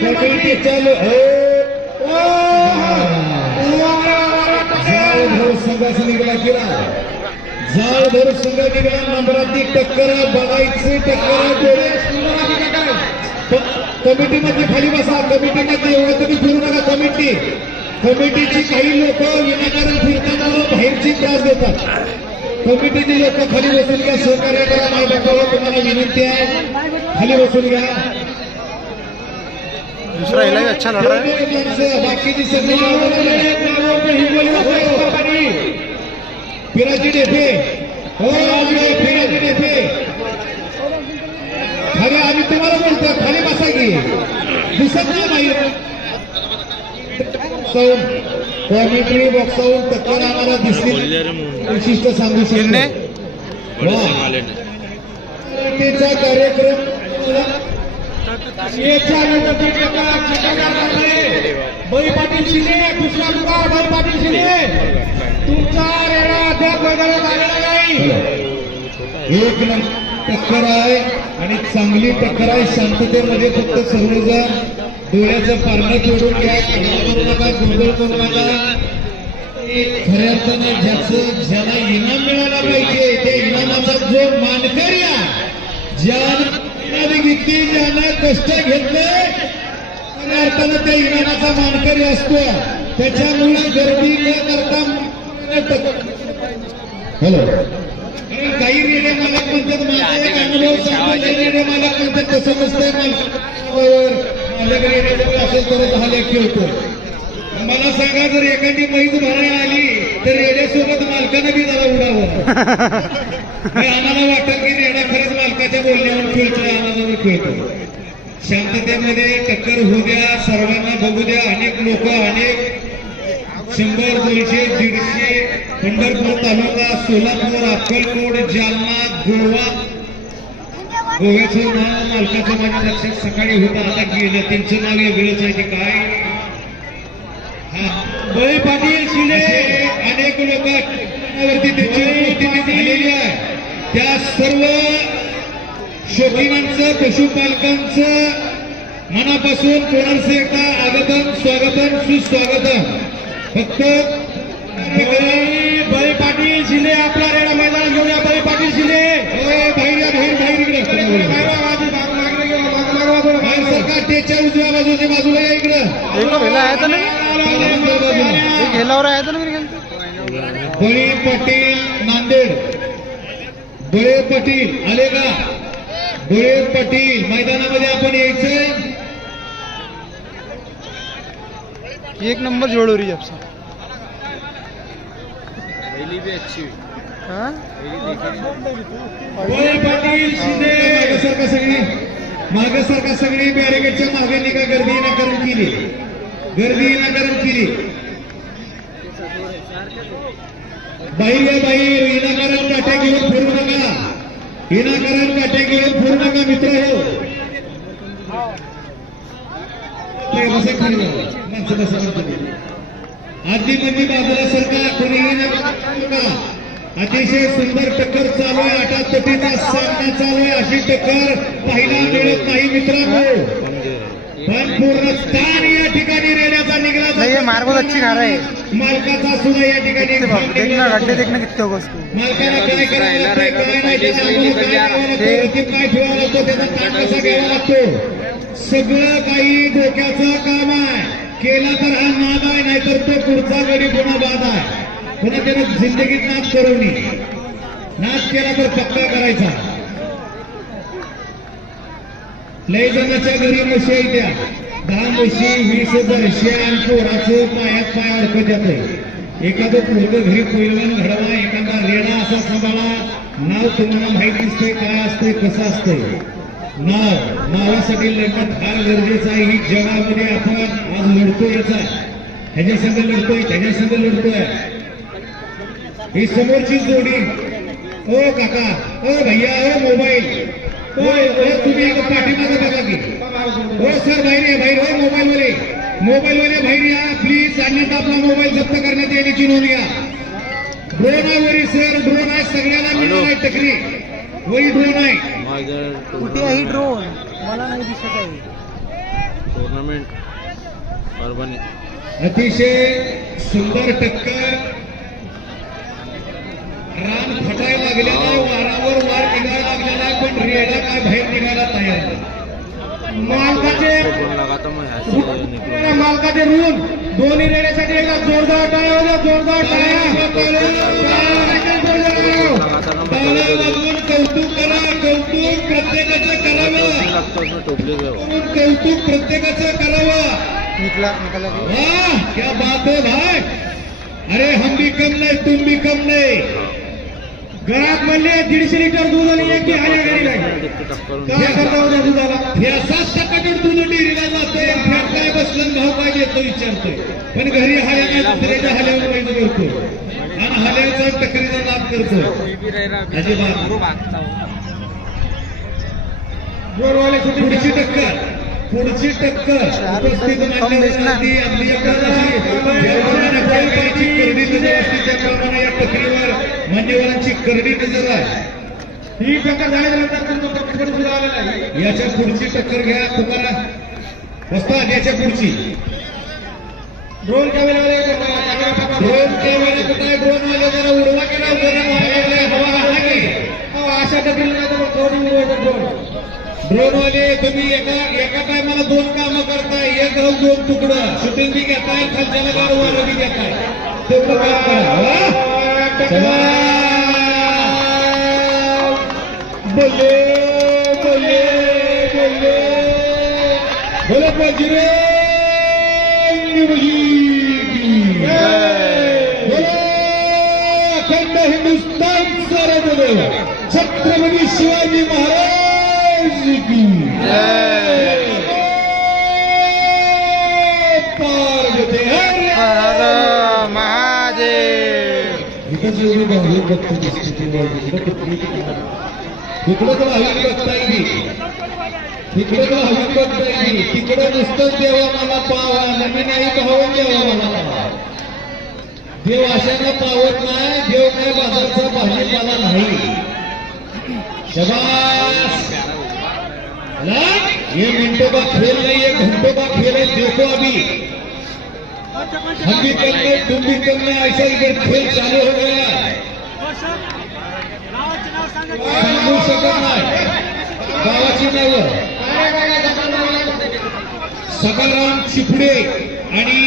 Committee चालू हो. जाळ भर संघाचा निघाला किरा जाळ संघ निघाला. नंबराची टक्कर बघायची टक्कर कमिटीमध्ये खाली बसा. कमिटीमध्ये एवढं तुम्ही फिरू नका. कमिटी. कमिटीची काही लोक विनाकारण फिरताना बाहेरची त्रास देतात. कमिटीचे लोक खाली बसून घ्या. सहकार्य करा. माझ्या तुम्हाला विनंती आहे. खाली बसून घ्या. दूसरा इलाज अच्छा लड़ रहा है खरे आम्ही तुम्हाला बोलतो खाली बसा की दिसत नाही बाहेर कॉमेंट्री बॉक्सावरून टक्कर आम्हाला दिसली विशिष्ट सांगू? शकतो कार्यक्रम बळी पाटील शिंदे दुसरा दुकान बळी पाटील शिंदे. तुमचा रेडा अद्याप मैदानात आलेला नाही. एक नंबर टक्कर आहे आणि चांगली टक्कर आहे. शांततेमध्ये फक्त सर्वजण डोळ्याचं पारणं जोडून घ्या. करू नका गोंधळ करू नका. खऱ्या अर्थानं ज्याचं ज्याला इनाम मिळाला पाहिजे ते इनामाचा जो मानकरी ज्या इनामी घेतली ज्यानं कष्ट घेतले खऱ्या अर्थानं त्या इनामाचा मानकरी असतो. त्याच्यामुळे गर्दी न करता हॅलो. कारण काही रेडे मालक म्हणतात माझा एक अनुभव सांगतो काही रेडे मालक म्हणतात तसं नसतंय मालकावर मालक रेडे असेल तर दहा लेख ठेवतो मला सांगा जर एखादी मैस भरायला आली तर रेड्यासोबत मालकानं बी जरा उडावं. आम्हाला वाटत की रेडा खरंच मालकाच्या बोलण्यावर खेळतोय आम्हाला खेळतो शांततेमध्ये टक्कर होऊ द्या सर्वांना बघू द्या अनेक लोक अनेक शंभर दोनशे दीडशे पंढरपूर तालुका सोलापूर अक्कलकोट जालना गोवा. गोव्याचं नाव मालकाचं माझ्या लक्षात सकाळी होतं आता गेलं त्यांचं नाव वेगळंच आहे ते काय? भाऊ पाटील शिंदे अनेक लोक वरती त्यांची उपस्थिती झालेली आहे. त्या सर्व शोकिनांचं पशुपालकांचं मनापासून कोणाचं एकदा आगतम स्वागतम सुस्वागतम फक्त भाई पाटील शिंदे आपला रेडा मैदान घेऊन या बळी पाटील शिंदे ए, बाहेर या बाहेर बाहेर इकडे बाहेर वा, बाजू, माग- मागं घे, मागं- मागं वा, बरं, बाहेर मागं वा. सरकार त्याच्या उजव्या बाजूच्या बाजूला या इकडं. एक भेला त्यानंतर बाजूला एक हेलावर बळी पाटील नांदेड. बळे पाटील आले का? बळे पाटील मैदानामध्ये आपण यायचंय. एक नंबर जोड़ हो रही है आपसे. हाँ? बळी पाटील शिंदे सगळी. मागे सरका सगळी बॅरिकेडच्या मागे निघा गर्दी विनाकारण केली. गर्दी विनाकारण केली. बाई या बाई विनाकारण काट्या घेऊन फिरू नका. विनाकारण काट्या घेऊन फिरू नका मित्र हो. ते बसा खाली माणसं बसा आधी म्हणजे बाजूला सरकार कोणीही नका. अतिशय सुंदर टक्कर चालू आहे. आटातटीचा सामना चालू आहे. अशी टक्कर पाहायला मिळत नाही मित्रांनो. पण पूर्ण स्थान या ठिकाणी रेड्याचा निघाला नहीं ये मार बहुत अच्छी खा रहा है मालकाचा सुद्धा या ठिकाणी देखना गड्ढे देखना कितने होगा उसको मालकाला काय लागतंय, काय नाही, त्याच्या अंगावर काय ठेवावं लागतं, रतीब काय ठेवावं लागतं, त्याचा ताण कसा घ्यावा लागतो? सगळं काही डोक्याचं काम आहे. केला तर हा नाद आहे नाहीतर तो पुढचा गडी पुन्हा बाद आहे. म्हणजे पुन्हा त्यानं जिंदगीत नाद करवणी नाद केला तर पक्का करायचा. लय जणाच्या घरी म्हशी आहे त्या. दहा म्हशी वीस जर्शी आणि पोराचं पायात पाय अडकत जाते. एखादं पोरग घरी पैलवान घडवा एखादा रेडा असा सांभाळा. नाव तुम्हाला माहीत नसते काय असते कसं असतंय. नाव नावासाठी लढणं फार गरजेचं आहे. ही जगामध्ये आपण आज लढतोय याचा. ह्याच्यासंग लढतोय त्याच्यासंग लढतोय. ही समोरची जोडी. ओ काका ओ भैया ओ मोबाईल. ओ ओ तुम्ही एक पाठीमागे बघा की. हो सर बाहेर या बाहेर. हो मोबाईल वाले मोबाईल वाले बाहेर या. प्लीज अन्यथा आपला मोबाईल जप्त करण्यात येण्याची नोंद घ्या ड्रोन आहे वरी सर. ड्रोन आहे. सगळ्याला मिळणार आहे टकरी वरी ड्रोन आहे. कुठे आहे ड्रोन मला नाही दिसत आहे. टुर्नामेंट परभणी. अतिशय सुंदर टक्कर. रान फटायला लागलेला नाही वारावर वार निघायला लागलेला नाही पण रेडा काय बाहेर निघायला तयार नाही. मालकाचे मालकाचे ऋण दोन्ही रेड्यासाठी एकदा जोरदार टाळ्या जोरदार टाळ्या. कौतुक करा कौतुक प्रत्येकाचं करावं. कौतुक प्रत्येकाचं करावं. क्या बात है भाई. अरे हम भी कम नहीं तुम भी कम नहीं. घरात म्हणले दीडशे लिटर दूध आणि एक हाल्या घरी काय करता होत्या दुधाला? दूध डेअरीला फॅट काय बसलं भाव काय घेतो विचारतोय. पण घरी हाल्या काय दुसऱ्याच्या हाल्यावर करतो आणि हाल्याचा टकरीचा लाभ करतो अजिबात. जोरवाले पुढची टक्कर. पुढची टक्कर. उपस्थित मान्यवरांनी आपली याप्रमाणे करडी नजर असते त्याप्रमाणे या टकरीवर मान्यवरांची करडी नजर आहे. ही टक्कर झाल्यानंतर तुमचं प्रतिस्पर्धी सुद्धा आलेला आहे. याच्या पुढची टक्कर घ्या तुम्हाला. वस्ताद याच्या पुढची. ड्रोन कॅमेरावाले ड्रोन कॅमेरा कुठे आहे ड्रोन वाले जरा उडवा केला जरा हवा अशा मग दोन्ही उडवायचं ड्रोन. ड्रोनवाले तुम्ही एका एका टायमाला दोन कामं करताय. एक राहून दोन तुकडं. शूटिंग बी घेताय खालच्याला गाड वारं बी घेताय. ते काम करा. बोले बोले बोले बोले बजरंग अखंड हिंदुस्तान सारा बोले. छत्रपती शिवाजी महाराज. की पार्वती महादेव तर भाविक भक्त तिकडे तर भक्त नुसतंच देवा मला पावा नवीन नाही पाहून देवा मला पावा देव अशांना पावत नाही देव काय बाजारचा भाजीपाला नाही शबास ना? ये मिनटों का खेल नहीं है घंटों का खेल है देखो अभी हम भी में तुम भी में ऐसा इधर खेल चालू हो गया सांगू शकत नाही. गावाची नावं. सकाराम चिपडे आणि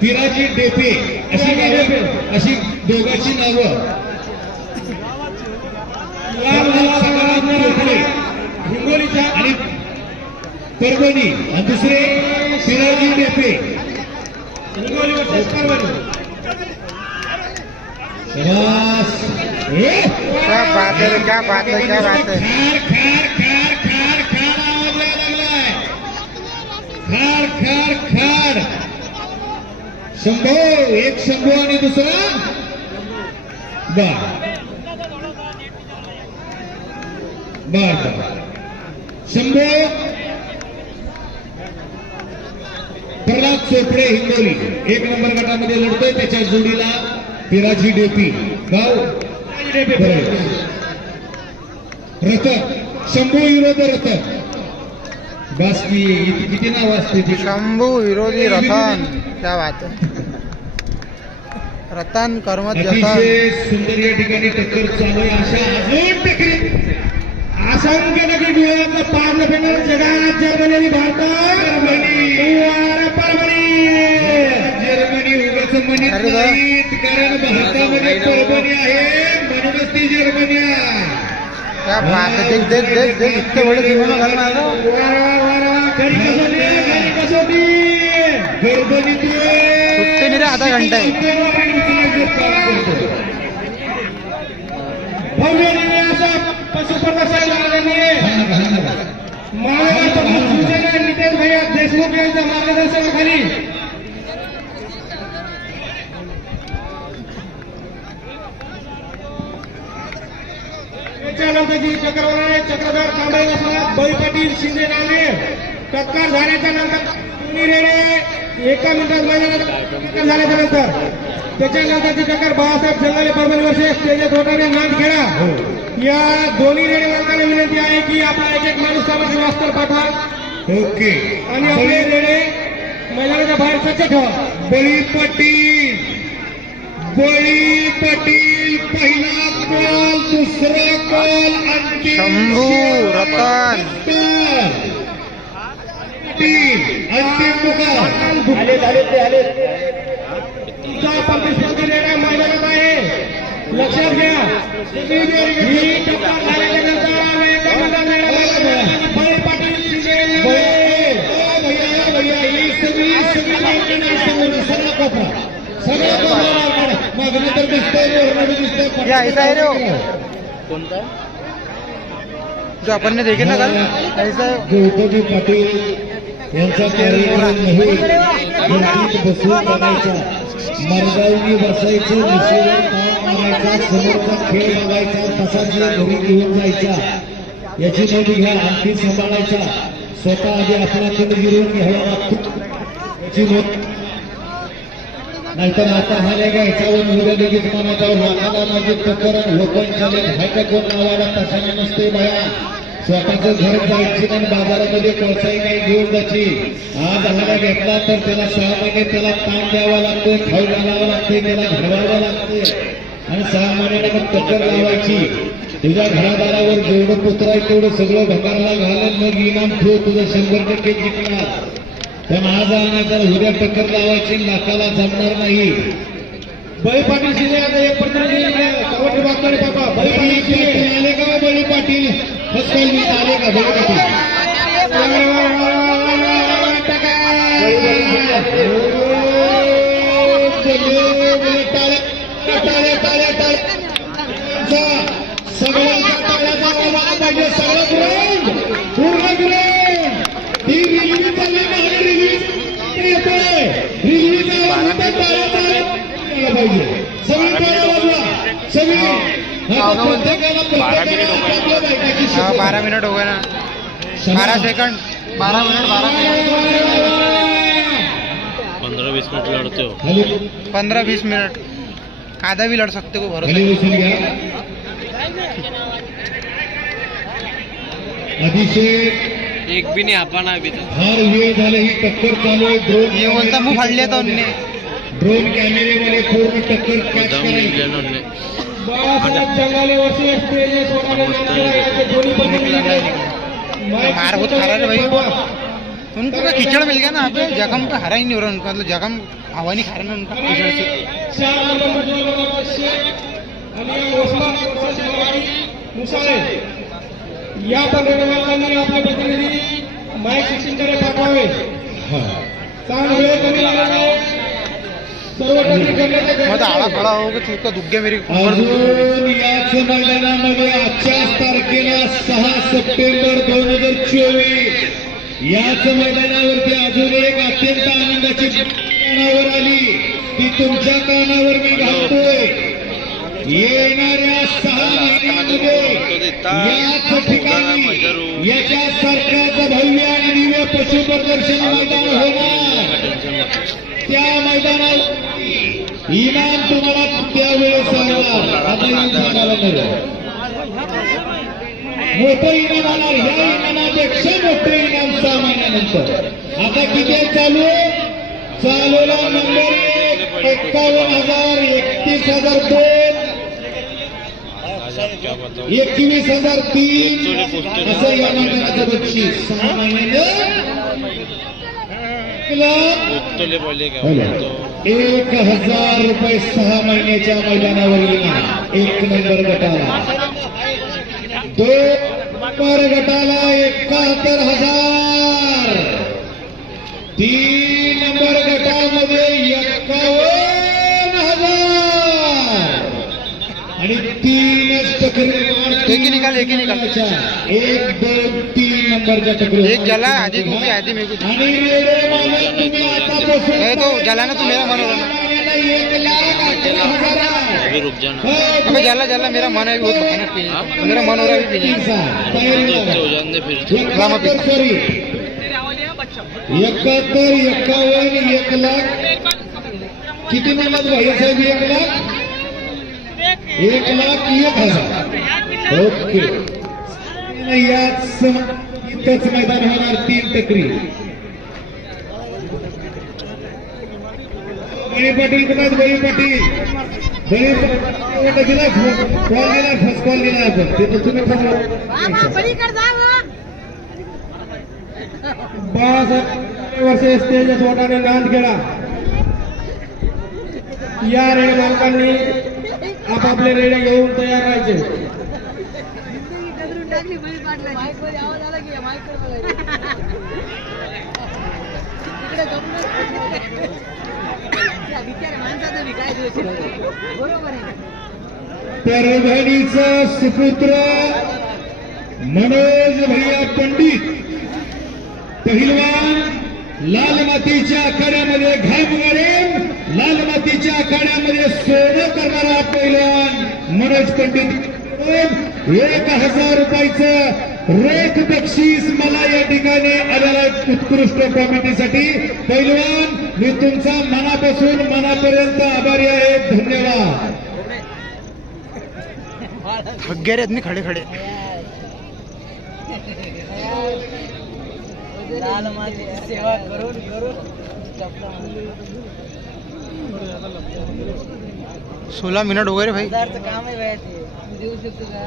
पिराजी डेपे अशी नावं अशी दोघांची नावं सकाराम चिफडे हिंगोलीच्या आणि परभणी आणि दुसरे पिराजी डेपे हिंगोली वर्सेस परभणी! क्या बात है क्या बात है क्या है। खार खार खार शंभो एक शंभो आणि दुसरा. बर बर बर शंभो चोपडे हिंगोली. एक नंबर गटामध्ये लढतोय त्याच्या जोडीला पिराजी डेपी. गाव. रथक शंभू विरोध रथक बस की इथे किती नाव असते ती शंभू विरोधी रतन. क्या बात है. रतन कर्मत अतिशय सुंदर या ठिकाणी टक्कर चालू आहे. अशा अजून टक्करी असंख्य नक्की डोळ्यातलं पार फेकून जगात जर्मनी भारतात जर्मनी उगाच म्हणत. नाहीत कारण भारतामध्ये परभणी आहे. म्हणूनच ती जर्मनी आहे. आधा घंटा. भव्य असा पशुप्रदर्शन महाराजांनी महाराष्ट्र शिवसेना नितेश भैया देशमुख यांच्या मार्गदर्शनाखाली. नंतरची चक्रवर्ती चक्रधर कांबळे बळी पाटील शिंदे नावरे टक्कर झाल्याच्यानंतर एका मिनिटात झाल्याच्यानंतर. त्याच्यानंतरची टक्कर बाळासाहेब जंगाले परभणी वर्षे स्टेजत होणारे नांदखेडा या दोन्ही रेडे विनंती आहे की आपला एक एक माणूस कामाची वास्तर पाठवा ओके आणि आपले रेडे मैदानाच्या बाहेर स्वच्छ ठेवा बळी पाटील। बळी पाटील पहिला कॉल दुसरा कॉल अंतिम शंभू, रतन. कॉल. अंतिम पुकार आले झाले ते आले तुमचा प्रतिस्पर्धी रेडा मैदानात आहे. लक्षात घ्या. ही टप्पा बळी पाटील भैया सगळी सगळी मागणी सगळा कोपरा. सगळा कोपरा. मागणी तर दिसतंय. कोणता? जो अपन ने देखे ना कल ऐसा गौतमी पाटील यांचा कार्यक्रम नाही गर्दीत बसून बघायचा मरगावनी बसायचं निशेवर ताळ मारायचा समोरचा खेळ बघायचा तसाच घरी घेऊन जायचा. याची नोंद घ्या आणखी सांभाळायचा. स्वतः आधी आपला आपल्याकडे गिरवून घ्यावा लागतो. याची नोंद. नाहीतर आता झाले का ह्याच्यावर उद्या लगेच म्हणायचा वाघाला माझे प्रकरण लोकांच्या हाय नावाला तशाने नसते बाया स्वतःचं घर जायची आणि बाजारामध्ये कोणताही काही घेऊन जायची. आज आम्हाला घेतला तर त्याला सहा महिने त्याला ताण द्यावा लागतो खाऊ घालावं लागते त्याला घडवावं लागते. आणि सहा महिन्याला मग टक्कर लावायची. तुझ्या घरादारावर जेवढं पुत्र आहे तेवढं सगळं भंगारला घालून मग इनाम ठेव तुझं शंभर टक्के जिंकणार. पण आज आला तर उद्या टक्कर लावायची नाकाला जमणार नाही. बळी पाटील शिंदे आता एक प्रतिनिधी पाठवा बळी पाटील आले का बळी पाटील? फसकाल में आले का बळी पाटील टाळ्या सगळ्यांचा आवाज पाहिजे सगळं पूर्ण ही चालली टाळ्याचा पाहिजे सगळी टाळ्या वाजवा सगळी प्रत्येकाला प्रत्येकाला बारह मिनट हो गए ना. बारह सेकंड बारह मिनट बारह मिनट पंधरा वीस मिनिट लढतो हो. पंद्रह बीस मिनट. आधा भी लड़ सकते को भरोसा. एक भी नाही आपण अभी तक फार वेळ झालं ही टक्कर चालू आहे. ड्रोन ये बोलता मुंह फाड़ लिया था उनने ड्रोन कॅमेरेमध्ये पूर्ण टक्कर कॅच करायची. मार बहुत खा रहा है भाई उनको का कीचड़ मिल गया ना? अबे जख्म का हरा ही नहीं हो रहा उनका मतलब जख्म हवा नहीं खा रहा ना उनका कीचड़ से या आपले प्रतिनिधी माईक पाठवावे. कारण आळा खड़ा हो गया उसका मेरी अजून याच मैदानामध्ये आजच्याच तारखेला सहा सप्टेंबर दोन हजार चोवीस. याच मैदानावरती अजून एक अत्यंत आनंदाची कानावर आली. ती तुमच्या कानावर मी घालतोय. येणाऱ्या सहा महिन्यामध्ये याच ठिकाणी याच्या सरकारचं भव्य आणि दिव्य पशु प्रदर्शन मैदान होणार. त्या मैदानावर इनाम तुम्हाला त्यावेळेस सांगणार आता सांगायला नाही मोठं इनाम आणार ह्या इनामापेक्षा मोठं इनाम सहा महिन्यानंतर आता किती आहे चालू चालूला नंबर एक एक्कावन्न हजार एकतीस हजार दोन एकवीस हजार तीन असं या मैदानाचं बक्षीस सहा महिन्यानं एक हजार रुपये सहा महिन्याच्या मैदानावर येणार एक नंबर गटाला. दोन नंबर गटाला एकाहत्तर हजार. तीन नंबर गटामध्ये एकावन्न आणि तीनच टकरी एक ही निकाल, एक ही निकाल. एक दोन तीन नंबरच्या एक जला आधी आणि रेडे मालक तुम्ही तो हो रहा ना. जाना हो, जला जला मेरा मन है बहुत। मेरा मन हो रहा है पीने. हो लामा एकाहत्तर एकावन्न एक लाख। किती म्हणलात भाई साहेब एक लाख? एक लाख एक हजार ओके. याच मैदान होणार तीन टकरी. बळी पाटील आहेत? बळी पाटील? बळी पाटील दिला कॉल दिला फर्स्ट कॉल दिला आपण. ते तर तुम्ही बाळासाहेब वर्षे स्टेज सोटाने नांदखेडा या रेड मालकांनी आपापले रेडे घेऊन तयार राहायचे. परभणीचा सुपुत्र मनोज भैया पंडित पहिलवान लाल मातीच्या आखाड्यामध्ये घाम गाडेल लाल मातीच्या आखाड्यामध्ये सोनं करणारा पहिलवान मनोज पंडित एक हजार रुपयाचं रोख बक्षीस मला या ठिकाणी आलेला उत्कृष्ट कॉमेडीसाठी पहिलवान मी तुमचा मनापासून मनापर्यंत आभारी आहे. धन्यवाद. थक रे खड़े खड़े. लाल माझी सेवा करून करून सोलह मिनट हो गए रे भाई. काम आहे देऊ शकतो का?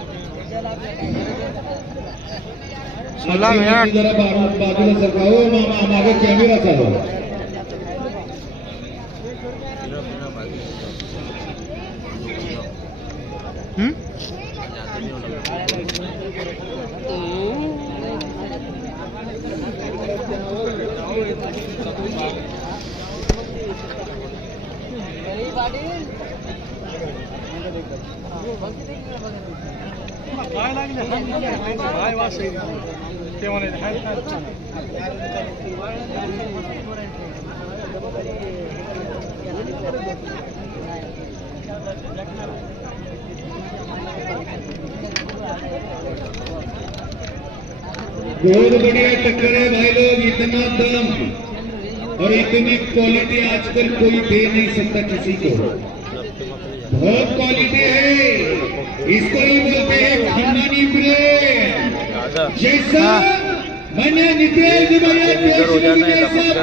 सोलह मिनट. बाजूला सरका. मामा मागे कॅमेरा चालू बहुत बढ़िया टक्कर है भाई लोग इतना दम। और इतनी क्वालिटी आजकल कोई दे नहीं सकता किसी को। बहुत क्वालिटी है। इसको ही बोलते हैं खानदानी जैसा मैंने नितेश जैसे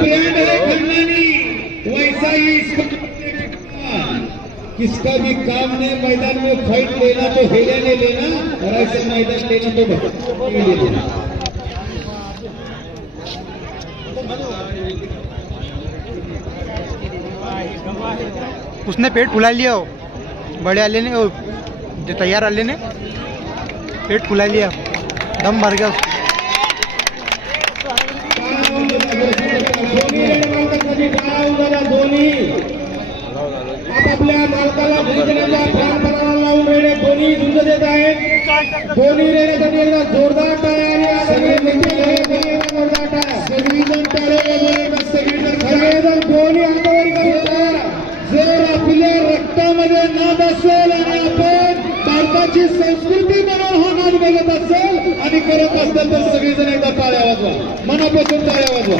ब्रांड है खानदानी वैसा ही इसको किसका भी काम नहीं मैदान में फाइट लेना तो हेले ने लेना और ऐसे मैदान लेना तो भगवान ने लेना उसने पेट फुला लिया हो। बड़े वाले ने वो जो तैयार वाले ने पेट फुला लिया। दम भर गया उसका। दोन्ही रेड मालकांसाठी डाव झाला दोन्ही आपापल्या मालकाला जिंकण्याचा प्राणपणाला लावून रेडे दोन्ही झुंज देत आहेत दोन्ही रेड्यासाठी एकदा जोरदार टाळ्या आणि आता नेते आहे, एकदा जोरदार टाळ्या सगळीजण टाळे वाजवायला सगळीजण खरं सगळेजण दोन्ही हातावर करतात जर भारतामध्ये नाद असेल आणि आपण भारताची संस्कृती म्हणून हा नाद बघत असेल आणि करत असेल तर सगळेजण एकदा टाळ्या वाजवा. मनापासून टाळ्या वाजवा.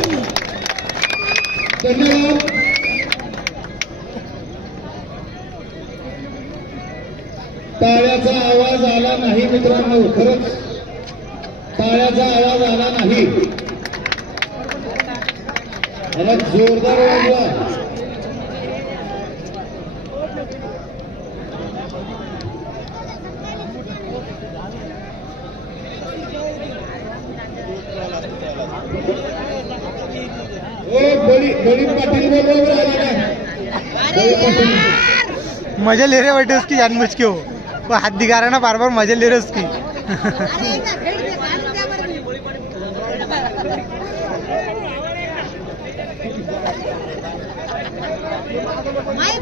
धन्यवाद. टाळ्याचा आवाज आला नाही मित्रांनो खरंच टाळ्याचा आवाज आला नाही. जोरदार वाजवा ओ बळी बळी पाटील बरोबर आला का बळी पाटील मजे ले रहे बैठे उसकी जानबूझ के हो वो हाथ दिखा रहा है ना बार बार मजे ले रहे उसकी। माई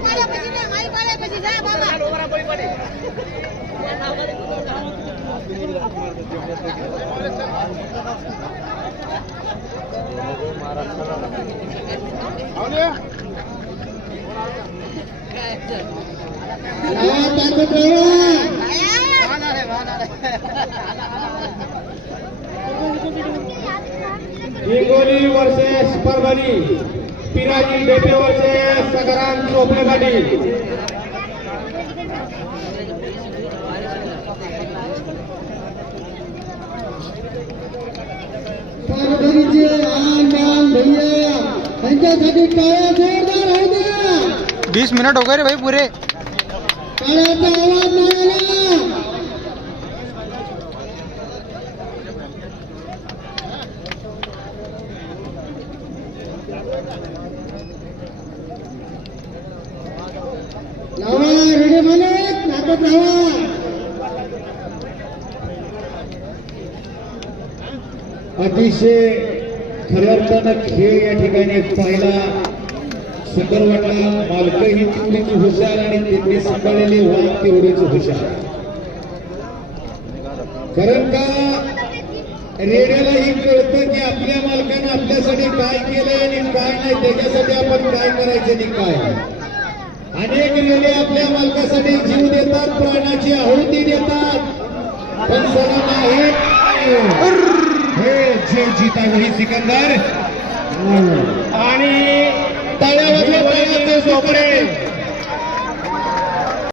हिंगोली वर्सेस परभणी पिराजी डेपे वर्सेस सगराम चोपडे पाटील आमचे आन बान भैया त्यांच्यासाठी टाळ्या जोरदार होऊ द्या बीस मिनट हो गए रे भाई पूरे। अतिशय खऱ्या अर्थानं खेळ या ठिकाणी पाहिला. सुंदर वाटला मालक ही तेवढीच हुशार आणि त्यांनी सांभाळलेली वाघ तेवढीच हुशार. कारण का? रेड्यालाही कळतं की आपल्या मालकानं आपल्यासाठी काय केलंय आणि काय नाही त्याच्यासाठी आपण काय करायचं आणि काय? अनेक रेडे आपल्या मालकासाठी जीव देतात प्राणाची आहुती देतात. पण सगळं नाही हे जीव जिता सिकंदर. आणि तळ्यावर तळ्याचे सोपडे